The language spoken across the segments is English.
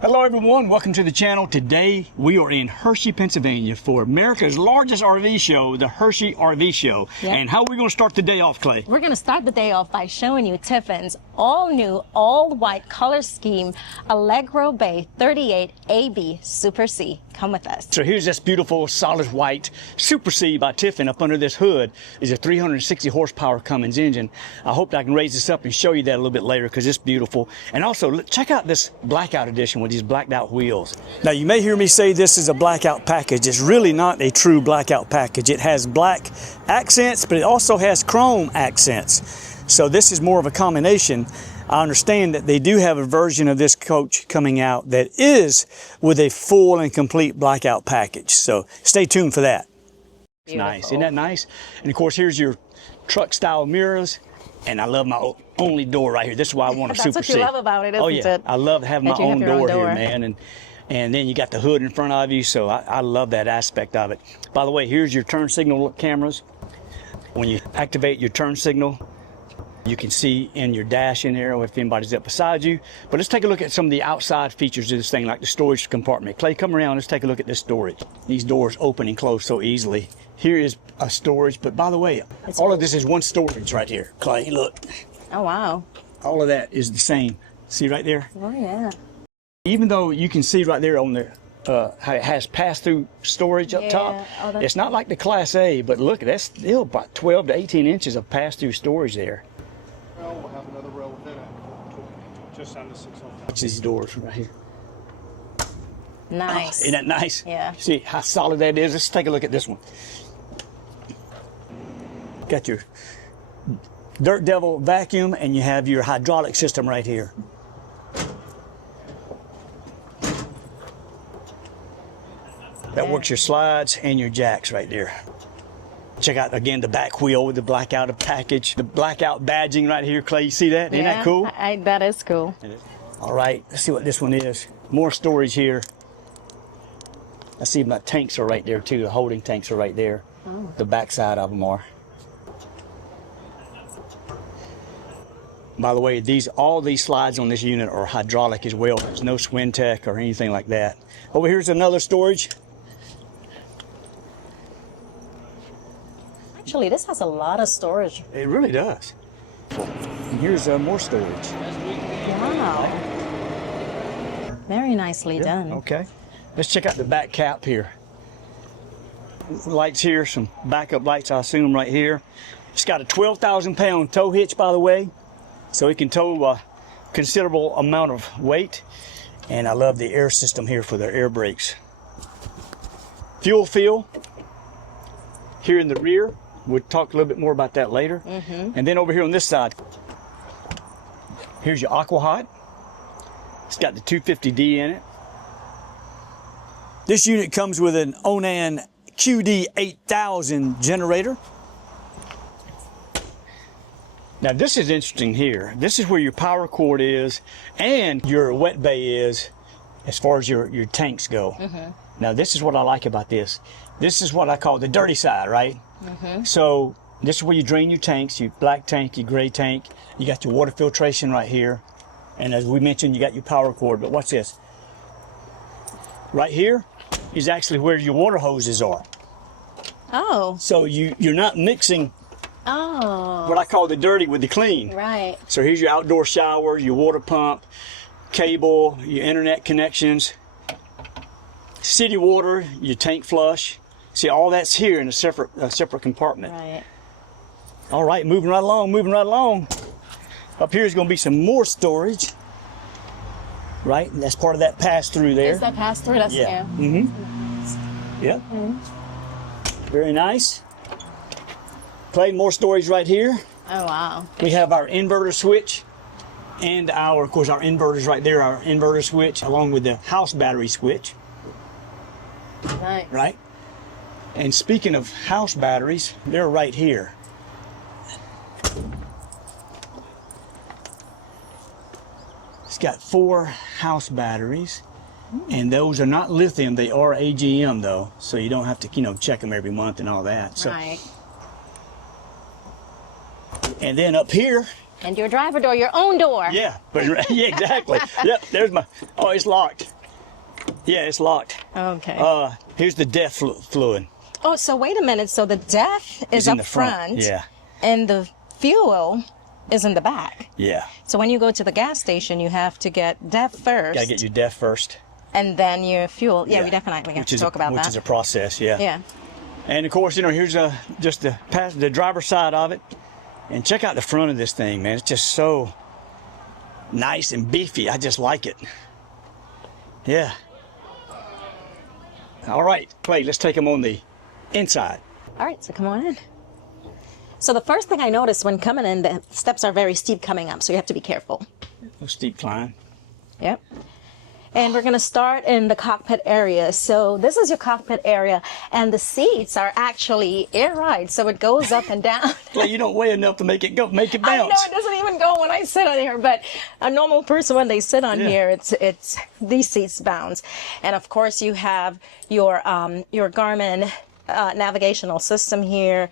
Hello everyone, welcome to the channel. Today we are in Hershey, Pennsylvania for America's largest RV show, the Hershey Rv Show. Yep. And how are we going to start the day off, Clay? We're going to start the day off by showing you Tiffin's all-new, all-white color scheme Allegro Bay 38 AB Super C. Come with us. So here's this beautiful solid white Super C by Tiffin. Up under this hood is a 360 horsepower Cummins engine. I hope I can raise this up and show you that a little bit later because it's beautiful. And also check out this blackout edition with these blacked out wheels. Now you may hear me say this is a blackout package. It's really not a true blackout package. It has black accents, but it also has chrome accents. So this is more of a combination. I understand that they do have a version of this coach coming out that is with a full and complete blackout package. So stay tuned for that. It's nice, isn't that nice? And of course, here's your truck style mirrors. And I love my only door right here. This is why I want a Super C. That's what you love about it, isn't it? I love having my own door here, man. And then you got the hood in front of you, so I love that aspect of it. By the way, here's your turn signal cameras. When you activate your turn signal, you can see in your dash in there if anybody's up beside you. But let's take a look at some of the outside features of this thing, like the storage compartment. Clay, come around, let's take a look at this storage. These doors open and close so easily. Here is a storage, but by the way, all of this is one storage right here. Clay, look. Oh, wow. All of that is the same. See right there? Oh, yeah. Even though you can see right there on the, how it has pass-through storage up top. Oh, it's not like the Class A, but look, that's still about 12 to 18 inches of pass-through storage there. Well, we'll have another row within it, just under 605. Watch these doors right here. Nice. Oh, isn't that nice? Yeah. See how solid that is? Let's take a look at this one. Got your Dirt Devil vacuum, and you have your hydraulic system right here. That works your slides and your jacks right there. Check out again the back wheel with the blackout package, the blackout badging right here. Clay, you see that? Isn't that cool? That is cool. All right, let's see what this one is. More storage here. I see my tanks are right there too. The holding tanks are right there. Oh. The back side of them are. By the way, all these slides on this unit are hydraulic as well. There's no Swintech or anything like that. Over here's another storage. Actually, this has a lot of storage. It really does. And here's more storage. Wow. Very nicely done. Okay. Let's check out the back cap here. Lights here, some backup lights, I assume, right here. It's got a 12,000 pound tow hitch, by the way. So it can tow a considerable amount of weight. And I love the air system here for their air brakes. Fuel fill here in the rear. We'll talk a little bit more about that later. And then over here on this side, here's your Aqua Hot. It's got the 250D in it. This unit comes with an Onan QD 8000 generator. Now this is interesting here. This is where your power cord is and your wet bay is as far as your tanks go. Now this is what I like about this. This is what I call the dirty side, right? So this is where you drain your tanks, your black tank, your gray tank. You got your water filtration right here. And as we mentioned, you got your power cord, but watch this. Right here is actually where your water hoses are. Oh. So you're not mixing what I call the dirty with the clean. Right. So here's your outdoor shower, your water pump, cable, your internet connections, city water, your tank flush. See, all that's here in a separate compartment. Right. All right, moving right along. Up here is going to be some more storage. Right, and that's part of that pass-through there. Is that pass-through? That's, yeah. Yep. Very nice. Clay, more storage right here. Oh, wow. We have our inverter switch and of course, our inverters right there, our inverter switch, along with the house battery switch. Nice. Right? And speaking of house batteries, they're right here. It's got 4 house batteries, and those are not lithium, they are AGM though, so you don't have to, check them every month and all that. So, right. And then up here, And your driver door, your own door. Yeah, but yeah, exactly. Yep, there's my. Oh, it's locked. Yeah, it's locked. Okay. Here's the DEF fluid. Oh, so wait a minute. So the DEF is in up the front. Yeah. And the fuel is in the back. Yeah. So when you go to the gas station, you have to get DEF first. Gotta get your DEF first. And then your fuel. Yeah, we definitely have to talk about that. Which is a process, yeah. Yeah. And of course, you know, here's just the driver's side of it. And check out the front of this thing, man. It's just so nice and beefy. I just like it. Yeah. All right, Clay, let's take them on the inside. All right, so come on in. So the first thing I noticed when coming in, the steps are very steep coming up, so you have to be careful. A steep climb. Yep. And we're going to start in the cockpit area. So this is your cockpit area, and the seats are actually air ride, so it goes up and down. Clay, you don't weigh enough to make it bounce. I know it doesn't even go when I sit on here, but a normal person when they sit on here, it's these seats bounce. And of course, you have your Garmin navigational system here.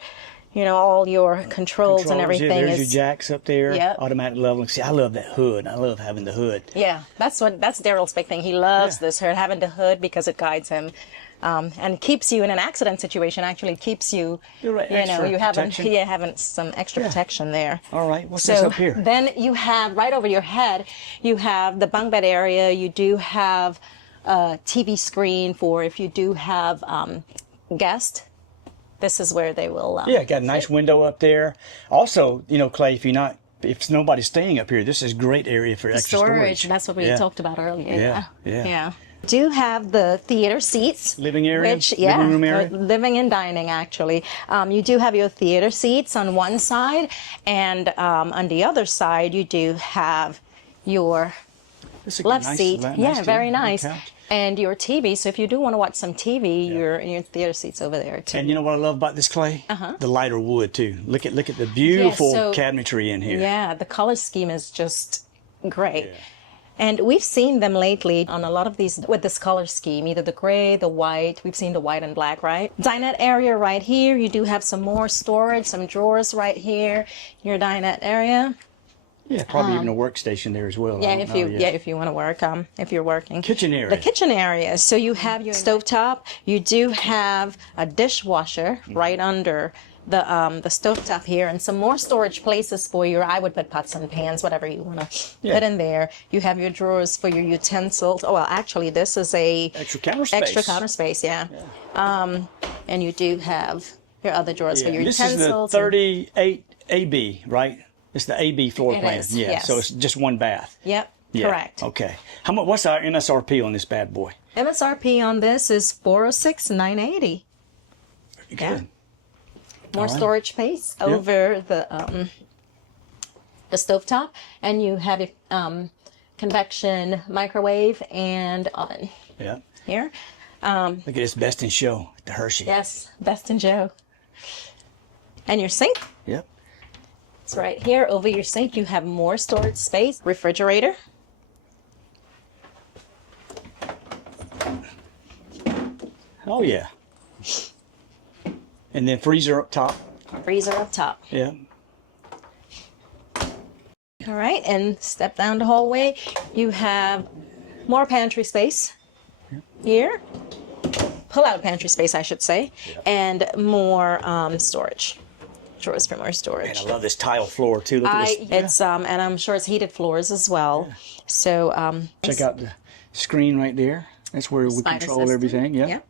You know, all your controls and everything. Yeah, there's your jacks up there. Yep. Automatic leveling. See, I love that hood. I love having the hood. Yeah, that's Daryl's big thing. He loves this hood, having the hood, because it guides him. And keeps you in an accident situation. Actually, keeps you. You're right. You having some extra protection there. All right. What's this up here? Then you have right over your head. You have the bunk bed area. You do have a TV screen for if you do have guests. This is where they will. Got a nice window up there. Also, you know, Clay, if nobody's staying up here, this is a great area for extra storage. That's what we talked about earlier. Yeah. Do have the theater seats. Living area? Living room area? Living and dining, actually. You do have your theater seats on one side, and on the other side, you do have your left seat. Very nice. And your TV. So if you do want to watch some TV, your theater seats over there too. And you know what I love about this, Clay? The lighter wood too. Look at the beautiful cabinetry in here. Yeah, the color scheme is just great. Yeah. And we've seen them lately on a lot of these with this color scheme, either the gray, the white. We've seen the white and black, right? Dinette area right here. You do have some more storage, some drawers right here. Your dinette area. Yeah, probably even a workstation there as well. If you want to work, if you're working. Kitchen area. The kitchen area. So you have your stovetop. You do have a dishwasher right under the stovetop here, and some more storage places for your. I would put pots and pans, whatever you want to put in there. You have your drawers for your utensils. Oh well, actually, this is a extra counter space. Extra counter space, yeah. And you do have your other drawers for your utensils. This is the 38 AB, right? It's the AB floor plan. Is, yes. So it's just one bath. Yep, correct. Okay. What's our MSRP on this bad boy? MSRP on this is $406,980. Very good. More storage space over the stovetop, and you have a convection microwave and oven. Yeah. Here. Look at this best in show, the Hershey. Yes, best in show. And your sink. Yep. It's right here. Over your sink, you have more storage space. Refrigerator. Oh, yeah. And then freezer up top. Freezer up top. Yeah. All right, and step down the hallway. You have more pantry space here. Pull-out pantry space, I should say. And more storage. Drawers for more storage. And I love this tile floor too. Look at this. It's and I'm sure it's heated floors as well. Yeah. So check out the screen right there. That's where we control everything. Yeah.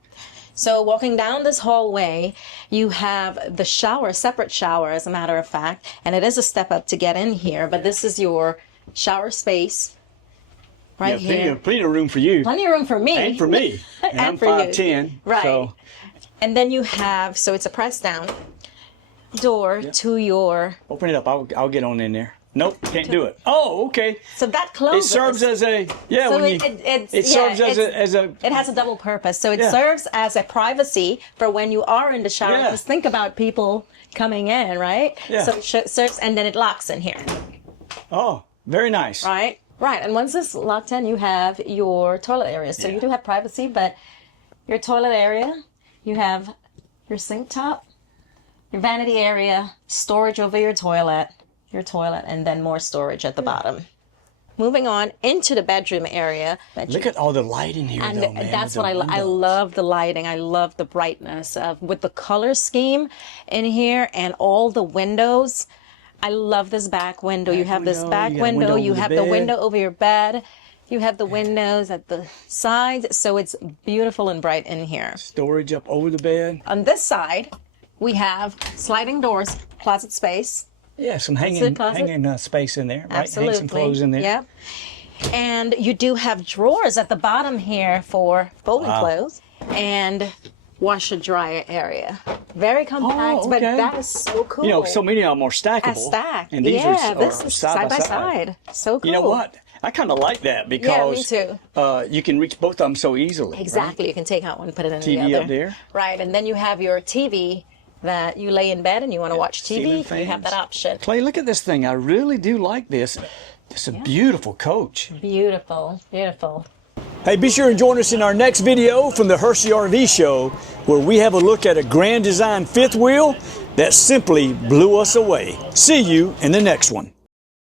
So walking down this hallway, you have the shower, separate shower, as a matter of fact, and it is a step up to get in here. But this is your shower space. Right here. Plenty of room for you. Plenty of room for me. And for me. And I'm 5'10". Right. So. And then you have, so it's a press down door to your. Open it up. I'll get on in there. Nope, can't do it. Oh, okay. So that closes. It serves as a So it serves as a. It has a double purpose. So it serves as a privacy for when you are in the shower. Yeah. Just think about people coming in, right? Yeah. So it serves, and then it locks in here. Oh, very nice. Right. Right. And once it's locked in, you have your toilet area. So you do have privacy, but your toilet area, you have your sink top, your vanity area, storage over your toilet. your toilet, and then more storage at the bottom. Moving on into the bedroom area. Look at all the light in here, And though, man. that's with what the I windows. love the lighting. I love the brightness of with the color scheme in here and all the windows. I love this back window. You have this window, back you got a window. window You over have the the bed. window over your bed. You have the windows at the sides. So it's beautiful and bright in here. Storage up over the bed. On this side, we have sliding doors, closet space. Yeah, some a hanging closet. space in there, right? Absolutely. Hang some clothes in there. Yep. And you do have drawers at the bottom here for folding clothes and washer dryer area. Very compact, but okay. that is so cool. You know, so many of them are stackable. Stacked. And these yeah, are this is side by side. So cool. You know what? I kind of like that because Yeah, me too. You can reach both of them so easily. Exactly. You can take out one, put it in the TV other. up there. Right, and then you have your TV that you lay in bed and you want to watch Ceiling TV. You have fans. that option. Clay, look at this thing. I really do like this. It's a beautiful coach. Beautiful, beautiful. Hey, be sure and join us in our next video from the Hershey Rv Show, where we have a look at a grand design fifth wheel that simply blew us away. See you in the next one.